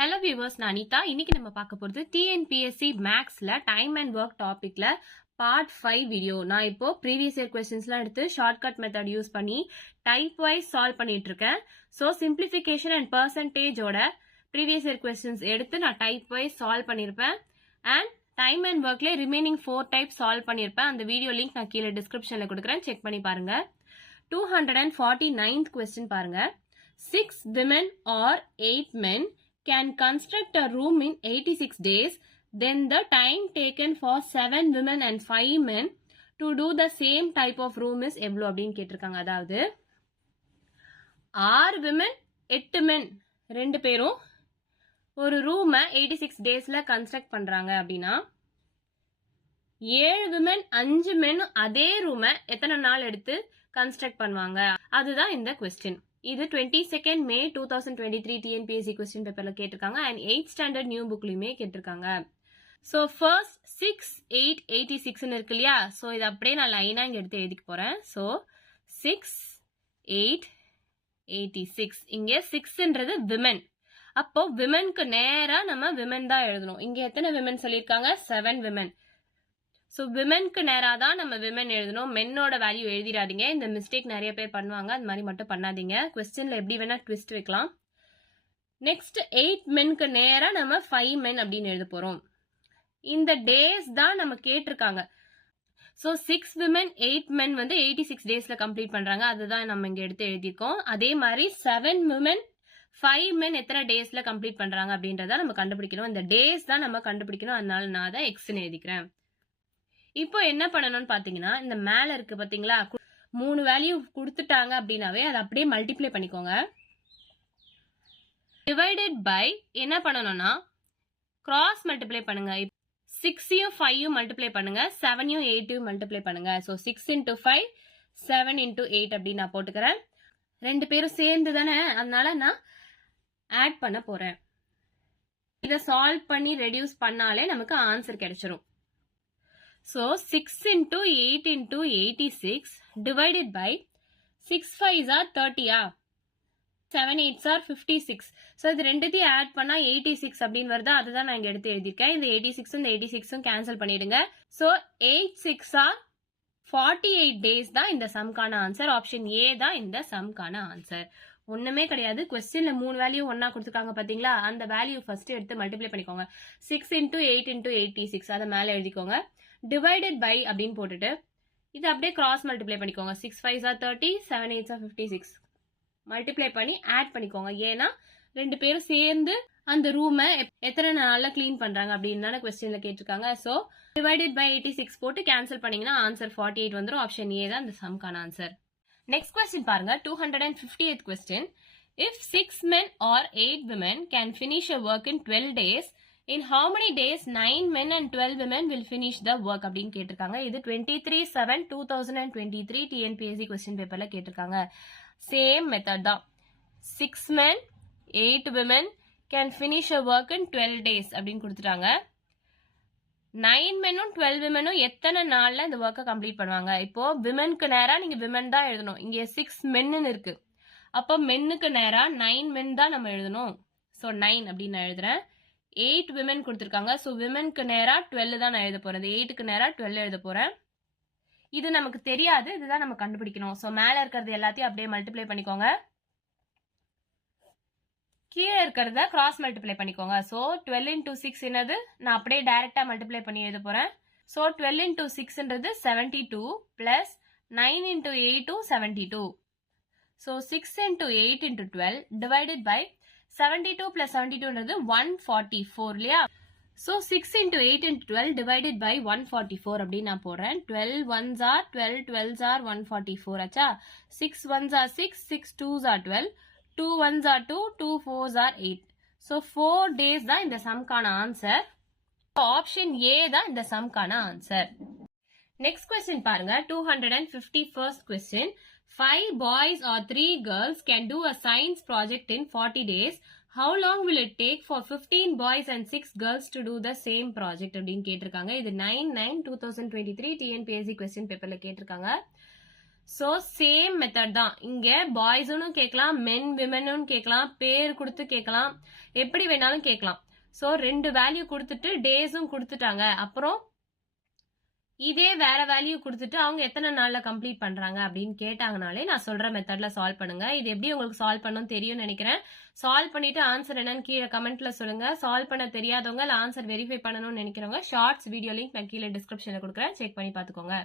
Hello viewers, நான் அனிதா. இன்னைக்கு நம்ம பார்க்க போகிறது டிஎன்பிஎஸ்சி மேக்ஸில் டைம் அண்ட் ஒர்க் டாப்பிக்கில் பார்ட் 5 வீடியோ. நான் இப்போ ப்ரீவியஸ் இயர் கொஸ்டின்ஸ்லாம் எடுத்து ஷார்ட்கட் மெத்தட் யூஸ் பண்ணி டைப் வைஸ் சால்வ் பண்ணிட்டு இருக்கேன். ஸோ சிம்பிளிஃபிகேஷன் அண்ட் பர்சன்டேஜோட ப்ரீவியஸ் இயர் கொஸ்டின்ஸ் எடுத்து நான் டைப் வைஸ் சால்வ் பண்ணியிருப்பேன். அண்ட் டைம் அண்ட் ஒர்க்ல ரிமைனிங் 4 டைப் சால்வ் பண்ணியிருப்பேன். அந்த வீடியோ லிங்க் நான் கீழே டிஸ்கிரிப்ஷனில் கொடுக்குறேன், செக் பண்ணி பாருங்க. 249th கொஸ்டின் பாருங்க. 6 women or 8 men can construct a room in 86 days, then the time taken for 7 women and 5 men to do the same type of room is எவ்வளோ அப்படின்னு கேட்டிருக்காங்க. அதாவது 6 women 8 men ரெண்டு பேரும் ஒரு ரூமை 86 டேஸ்ல கன்ஸ்ட்ரக்ட் பண்றாங்க அப்படின்னா 7 women 5 men அதே ரூமை எத்தனை நாள் எடுத்து கன்ஸ்ட்ரக்ட் பண்ணுவாங்க, அதுதான் இந்த கொஸ்டின். இது 22nd May 2023 டிஎன்பிஎஸ்சி கொஸ்டின் பேப்பர்ல கேட்டிருக்காங்க. அண்ட் 8th ஸ்டாண்டர்ட் நியூ புக்லயுமே கேட்டிருக்காங்க. ஸோ ஃபர்ஸ்ட் 6, 8, 86 இருக்கு இல்லையா? ஸோ இது அப்படியே நான் லைனா இங்க எடுத்து எழுதிக்க போறேன். ஸோ 6, 8, 86. இங்க 6ன்றது விமன். அப்போ விமனுக்கு நேரா நம்ம விமன் தான் எழுதணும். இங்க எத்தனை விமன் சொல்லியிருக்காங்க? 7 விமன். ஸோ விமனுக்கு நேராக தான் நம்ம விமன் எழுதணும். மென்னோட வேல்யூ எழுதிடாதீங்க. இந்த மிஸ்டேக் நிறைய பேர் பண்ணுவாங்க, அந்த மாதிரி மட்டும் பண்ணாதீங்க. கொஸ்டின்ல எப்படி வேணா ட்விஸ்ட் வைக்கலாம். நெக்ஸ்ட் 8 மென்க்கு நேராக நம்ம 5 மென் அப்படின்னு எழுத போறோம். இந்த டேஸ் தான் நம்ம கேட்டிருக்காங்க. ஸோ 6 விமன் 8 மென் வந்து 86 டேஸ்ல கம்ப்ளீட் பண்றாங்க, அதுதான் நம்ம இங்க எடுத்து எழுதியிருக்கோம். அதே மாதிரி 7 விமன் 5 மென் எத்தனை டேஸ்ல கம்ப்ளீட் பண்றாங்க அப்படின்றத நம்ம கண்டுபிடிக்கணும். இந்த டேஸ் தான் நம்ம கண்டுபிடிக்கணும், அதனால நான் அதை எக்ஸ்ன்னு எழுதிக்கிறேன். இப்போ என்ன பண்ணணும்னு பாத்தீங்கன்னா, இந்த மேல இருக்கு பாத்தீங்களா, 3 வேல்யூ கொடுத்துட்டாங்க அப்படின்னாவே அதை அப்படியே மல்டிப்ளை பண்ணிக்கோங்க. டிவைடட் பை என்ன பண்ணணும்னா கிராஸ் மல்டிப்ளை பண்ணுங்க. 6யும் 5யும் மல்டிப்ளை பண்ணுங்க, 7யும் 8யும் மல்டிப்ளை பண்ணுங்க. ஸோ 6 × 5 7 × 8 அப்படின்னு நான் போட்டுக்கிறேன். ரெண்டு பேரும் சேர்ந்து தானே, அதனால நான் ஆட் பண்ண போறேன். இதை சால்வ் பண்ணி ரெடியூஸ் பண்ணாலே நமக்கு ஆன்சர் கிடைச்சிரும். So 6 × 8 × 86 divided by 6 5s are 30 7 8s are 56. So இது ரெண்டுத்தையும் ஆட் பண்ணா 86 அப்படின்னு வருது, அதுதான் நான் இங்க எடுத்து எழுதிருக்கேன். இந்த 86 இந்த 86 கேன்சல் பண்ணிடுங்க. So 8 6 are 48 டேஸ் தான் இந்த சம்கான ஆன்சர். ஆப்ஷன் ஏ தான் இந்த சம்கான ஆன்சர். ஒண்ணுமே கிடையாது. கொஸ்டின்ல 3 வேல்யூ ஒன்னா கொடுத்துருக்காங்க பாத்தீங்களா, அந்த வேல்யூ ஃபர்ஸ்ட் எடுத்து மல்டிப்ளை பண்ணிக்கோங்க. 6 × 8 × 86 அதை மேல எழுதிக்கோங்க. டிவைடட் பை அப்படின்னு போட்டுட்டு இது அப்படியே கிராஸ் மல்டிப்ளை பண்ணிக்கோங்க. 6 5s are 30, 7 8s are 56. Multiply பண்ணி ஆட் பண்ணிக்கோங்க. ஏன்னா ரெண்டு பேரும் சேர்ந்து அந்த ரூமை எத்தனை நாள்ல கிளீன் பண்றாங்க அப்படின்னு தானே கொஸ்டின்ல கேட்டிருக்காங்க. ஸோ டிவைடட் பை 86 போட்டு கேன்சல் பண்ணீங்கன்னா ஆன்சர் 48 வந்துடும். ஆப்ஷன் ஏ தான் இந்த சம்கான ஆன்சர். நெக்ஸ்ட் கொஸ்டின் பாருங்க. 250th question. If 6 men or 8 women can finish a work in 12 days, in how many days 9 men and 12 women will finish the work அப்படின்னு கேட்டிருக்காங்க. இது 23/7/2023 TNPSC question பேப்பர்ல கேட்டிருக்காங்க. Same method தான். 6 men 8 women can finish a work in 12 days அப்படின்னு கொடுத்துட்டாங்க. 9 மென்னும் 12 விமனும் எத்தனை நாள்ல இந்த ஒர்க்கை கம்ப்ளீட் பண்ணுவாங்க. இப்போ விமனுக்கு நேரா நீங்க விமன் தான் எழுதணும். இங்க 6 மென்னு இருக்கு, அப்போ மென்னுக்கு நேரா 9 மென் தான் நம்ம எழுதணும். ஸோ 9 அப்படின்னு நான் எழுதுறேன். 8 விமன் கொடுத்துருக்காங்க. ஸோ விமனுக்கு நேரா 12 தான் நான் எழுத போறேன். 8க்கு நேரா 12 எழுத போறேன். இது நமக்கு தெரியாது, இதுதான் நம்ம கண்டுபிடிக்கணும். ஸோ மேல இருக்கிறது எல்லாத்தையும் அப்படியே மல்டிப்ளை பண்ணிக்கோங்க, கீழே இருக்கிறத கிராஸ் மல்டிப்ளை பண்ணிக்கோங்க. ஸோ 12 × 6 என்னது, நான் அப்படியே டைரக்டா மல்டிப்ளை பண்ணி எழுத போறேன். ஸோ 12 × 6ன்றது 72 plus 9 × 8 72. So 6 × 8 × 12 divided by 72 plus 72ன்றது 144 இல்லையா? So 6 × 8 × 12 divided by 144 அப்படின்னு நான் போடுறேன். 12 1s are 12, 12s are 144 ஆச்சா? 6 1s are 6, 6 2s are 12, 2 1s are 2, 2 4s are 8. So 4 days தான் இந்த சம்கான ஆன்சர். ஆப்ஷன் ஏ தான் இந்த சம்கான ஆன்சர். நெக்ஸ்ட் கொஸ்டின் பாருங்க. 251st question. 5 boys or 3 girls can do a science project in 40 days. How long will it take for 15 boys and 6 girls to do the same project அப்படின்னு கேட்டிருக்காங்க. இது 9/9/2023 TNPSC question பேப்பர்ல கேட்டிருக்காங்க. So same method தான். இங்க பாய்ஸ்னு கேட்கலாம், மென் விமென்னு கேட்கலாம், பேர் கொடுத்து கேட்கலாம், எப்படி வேணாலும் கேட்கலாம். ஸோ 2 வேல்யூ கொடுத்துட்டு டேஸும் கொடுத்துட்டாங்க. அப்புறம் இதே வேற வேல்யூ கொடுத்துட்டு அவங்க எத்தனை நாள்ல கம்ப்ளீட் பண்றாங்க அப்படின்னு கேட்டாங்கனாலே நான் சொல்ற மெத்தட்ல சால்வ் பண்ணுங்க. இது எப்படி உங்களுக்கு சால்வ் பண்ணணும் தெரியும்னு நினைக்கிறேன். சால்வ் பண்ணிட்டு ஆன்சர் என்னன்னு கீழே கமெண்ட்ல சொல்லுங்க. சால்வ் பண்ண தெரியாதவங்க இல்ல ஆன்சர் வெரிஃபை பண்ணணும்னு நினைக்கிறவங்க ஷார்ட்ஸ் வீடியோ லிங்க் நான் கீழே டிஸ்கிரிப்ஷன்ல கொடுக்குறேன், செக் பண்ணி பாத்துக்கோங்க.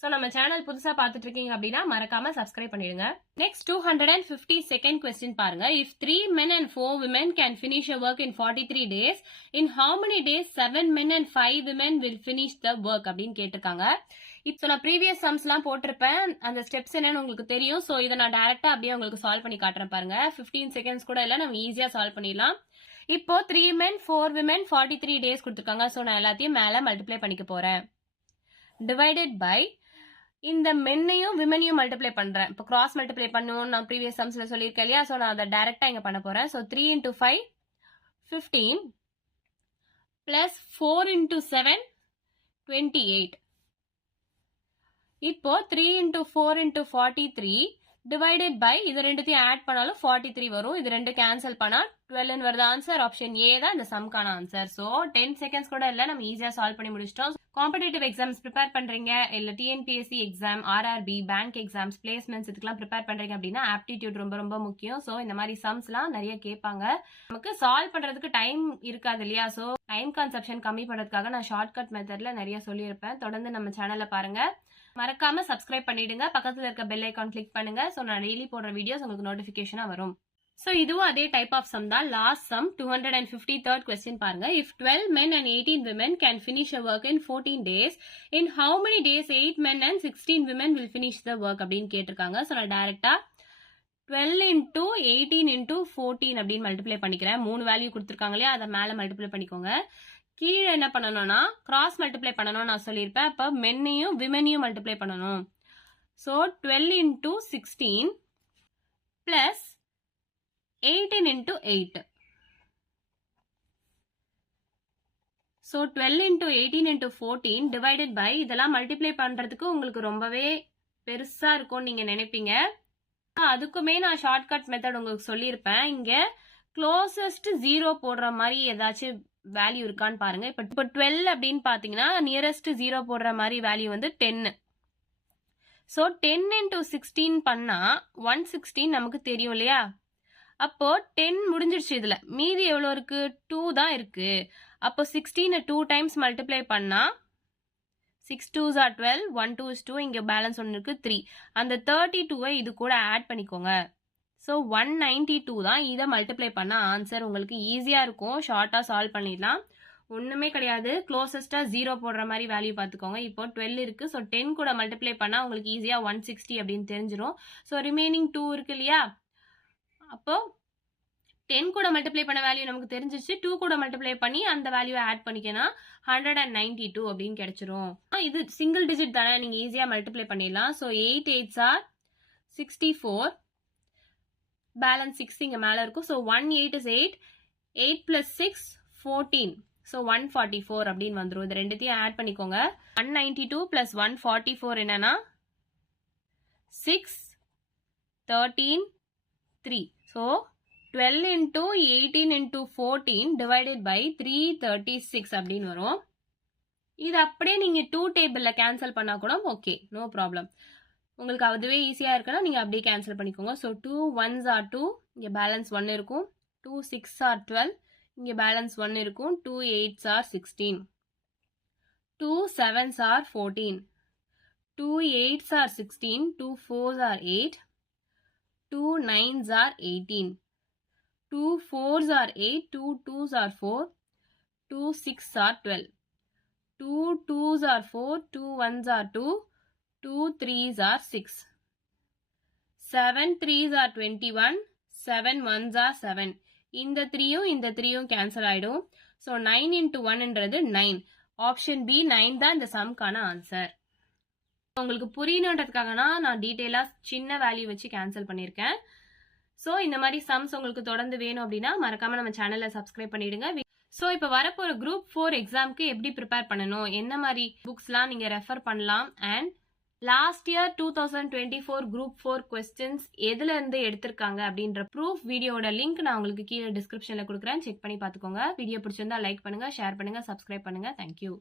ஸோ நம்ம சேனல் புதுசா பார்த்துட்டு இருக்கீங்க அப்படின்னா மறக்காம சப்ஸ்கிரைப் பண்ணிடுங்க. நெக்ஸ்ட் 252nd கொஸ்டின் பாருங்க. If 3 men and 4 women can finish a work in 43 days, in how many days 7 men and 5 women will finish the work அப்படின்னு கேட்டிருக்காங்க. இப்போ நான் ப்ரீவியஸ் சம்ஸ் எல்லாம் போட்டிருப்பேன், அந்த ஸ்டெப்ஸ் என்னன்னு உங்களுக்கு தெரியும். ஸோ இதை நான் டைரக்டா அப்படியே உங்களுக்கு சால்வ் பண்ணி காட்டுறேன் பாருங்க. 15 செகண்ட்ஸ் கூட இல்லை, நம்ம ஈஸியா சால்வ் பண்ணிடலாம். இப்போ 3 men 4 women 43 டேஸ் கொடுத்துருக்காங்க. ஸோ நான் எல்லாத்தையும் மேல மல்டிப்ளை பண்ணிக்க போறேன். டிவைடட் பை இந்த மென்னையும் விமனையும் மல்டிப்ளை பண்றேன். இப்போ கிராஸ் மல்டிப்ளை பண்ணுவோம் நான் ப்ரீவியஸ் சம்ஸ்ல சொல்லியிருக்கேன் இல்லையா. ஸோ நான் அதை டைரக்டா இங்க பண்ண போறேன். So 3 into 5 15 plus 4 into 7 28. இப்போ 3 into 4 into 43 டிவைடட் பை இது ரெண்டுத்தையும் ஆட் பண்ணாலும் 43 வரும். இது ரெண்டு கேன்சல் பண்ணா 12 வருது ஆன்சர். ஆப்ஷன் ஏ தான் இந்த சம்கான ஆன்சர். ஸோ 10 செகண்ட்ஸ் கூட இல்லை, நம்ம ஈஸியா சால்வ் பண்ணி முடிச்சிட்டோம். காம்படிட்டிவ் எக்ஸாம்ஸ் ப்ரிப்பேர் பண்றீங்க, இல்ல TNPSC exam, RRB, bank exams, placements இதுக்கெல்லாம் ப்ரிப்பேர் பண்றீங்க அப்படின்னா ஆப்டிடியூட் ரொம்ப ரொம்ப முக்கியம். ஸோ இந்த மாதிரி சம்ஸ் எல்லாம் நிறைய கேட்பாங்க. நமக்கு சால்வ் பண்றதுக்கு டைம் இருக்காது இல்லையா. ஸோ டைம் கன்சப்ஷன் கம்மி பண்றதுக்காக நான் ஷார்ட்கட் மெத்தட்ல நிறைய சொல்லியிருப்பேன். தொடர்ந்து நம்ம சேனல்ல பாருங்க. மறக்காம சப்ஸ்கிரைப் பண்ணிடுங்க, பக்கத்துல இருக்க பெல் ஐக்கான் கிளிக் பண்ணுங்க. ஸோ நான் டெய்லி போடுற வீடியோஸ் உங்களுக்கு நோட்டிபிகேஷனா வரும். ஸோ இதுவும் அதே டைப் ஆஃப் சம் தான். லாஸ்ட் சம் 253rd கொஸ்டின் பாருங்க. If 12 men and 18 women can finish a work in 14 days, in how many days 8 men and 16 women will finish the work அப்படின்னு கேட்டிருக்காங்க. So நான் டைரக்டா 12 into 18 into 14 அப்படின்னு multiply பண்ணிக்கிறேன். 3 value கொடுத்துருக்காங்க இல்லையா, அதை மேல மல்டிப்ளை பண்ணிக்கோங்க. கீழே என்ன பண்ணணும்னா கிராஸ் மல்டிப்ளை பண்ணணும் நான் சொல்லியிருப்பேன். அப்ப மென்னையும் விமனையும் மல்டிப்ளை பண்ணணும். So 12 into 16 plus 18 into 8. So 12 into 18 into 14 divided by இதெல்லாம் மல்டிப்ளை பண்றதுக்கு உங்களுக்கு ரொம்பவே பெருசா இருக்கும்னு நீங்க நினைப்பீங்க. அதுக்குமே நான் ஷார்ட்கட் மெத்தட் உங்களுக்கு சொல்லியிருப்பேன். இங்க க்ளோசஸ்ட் 0 போடுற மாதிரி ஏதாச்சும் வேல்யூ இருக்கான்னு பாருங்க. இப்போ 12 அப்படின்னு பாத்தீங்கன்னா நியரஸ்ட் 0 போடுற மாதிரி வேல்யூ வந்து 10. ஸோ 10 into 16 பண்ணா 116 நமக்கு தெரியும் இல்லையா. அப்போ 10 முடிஞ்சிருச்சு. இதுல மீதி எவ்வளவு இருக்கு, 2 தான் இருக்கு. அப்போ 16 2 டைம்ஸ் மல்டிப்ளை பண்ணா 6 2s are 12, 1 2 is 2, இங்க பேலன்ஸ் ஒன்று இருக்கு 3. அந்த 32 இது கூட ஆட் பண்ணிக்கோங்க. ஸோ 192 தான். இதை மல்டிப்ளை பண்ணா ஆன்சர் உங்களுக்கு ஈஸியா இருக்கும், ஷார்ட்டா சால்வ் பண்ணிடலாம். ஒண்ணுமே கிடையாது, க்ளோசஸ்டா 0 போடுற மாதிரி வேல்யூ பார்த்துக்கோங்க. இப்போ 12 இருக்கு. ஸோ 10 கூட மல்டிப்ளை பண்ணா உங்களுக்கு ஈஸியா 160 அப்படின்னு தெரிஞ்சிடும். ஸோ ரிமைனிங் 2 இருக்கு இல்லையா. அப்போ 10 கூட மல்டிப்ளை பண்ண வேல்யூ நமக்கு தெரிஞ்சிச்சு. 2 கூட மல்டிப்ளை பண்ணி அந்த வேல்யூ ஆட் பண்ணிக்கனா 192 அப்படின்னு கிடைச்சிரும். இது சிங்கிள் டிஜிட் தானே, நீங்க ஈஸியா மல்டிப்ளை பண்ணிடலாம். ஸோ 8 8s are 64, பேலன்ஸ் 6 இங்க மேல இருக்கும். So 1 8 is 8, 8 plus 6 14. ஸோ 144 அப்படின்னு வந்துடும். இது ரெண்டுத்தையும் ஆட் பண்ணிக்கோங்க. 192 plus 144 என்னன்னா 6 13 3. So 12 into 18 into 14 divided by 336 அப்படின்னு வரும். இது அப்படியே நீங்க 2 டேபிள்ல கேன்சல் பண்ணா கூட ஓகே, நோ ப்ராப்ளம். உங்களுக்கு அதுவே ஈஸியா இருக்குன்னா நீங்க அப்படியே கேன்சல் பண்ணிக்கோங்க. ஸோ 2 1s are 2, இங்க பேலன்ஸ் 1 இருக்கும். 2 6s are 12, இங்க பேலன்ஸ் 1 இருக்கும். 2 8s are 16, 2 7s are 14, 2 8s are 16, 2 4s are 8, 2 9s are 18, 2 4s are 8, 2 2s are 4, 2 6s are 12, 2 2s are 4, 2 1s are 2, 2 3s are 6, 7 3s are 21, 7 1s are 7. இந்த 3யும் cancel ஆயிடும். So 9 into 1ன்றது 9. Option B 9 தான் இந்த சம்கான answer. உங்களுக்கு புரியணுன்றதுக்காகனா நான் டீட்டெயிலா சின்ன value வச்சு cancel பண்ணியிருக்கேன். ஸோ இந்த மாதிரி சம்ஸ் உங்களுக்கு தொடர்ந்து வேணும் அப்படின்னா மறக்காம நம்ம சேனலை சப்ஸ்கிரைப் பண்ணிடுங்க. ஸோ இப்போ வரப்போற குரூப் 4 எக்ஸாம்க்கு எப்படி ப்ரிப்பேர் பண்ணணும், என்ன மாதிரி புக்ஸ்லாம் நீங்க ரெஃபர் பண்ணலாம், and last year 2024 group 4 questions எதுல இருந்து எடுத்திருக்காங்க அப்படின்ற ப்ரூஃப் வீடியோட லிங்க் நான் உங்களுக்கு கீழே டிஸ்கிரிப்ஷன்ல கொடுக்குறேன். செக் பண்ணி பார்த்துக்கோங்க. வீடியோ பிடிச்சிருந்தா லைக் பண்ணுங்க, ஷேர் பண்ணுங்க, சப்ஸ்கிரைப் பண்ணுங்க. தேங்க்யூ.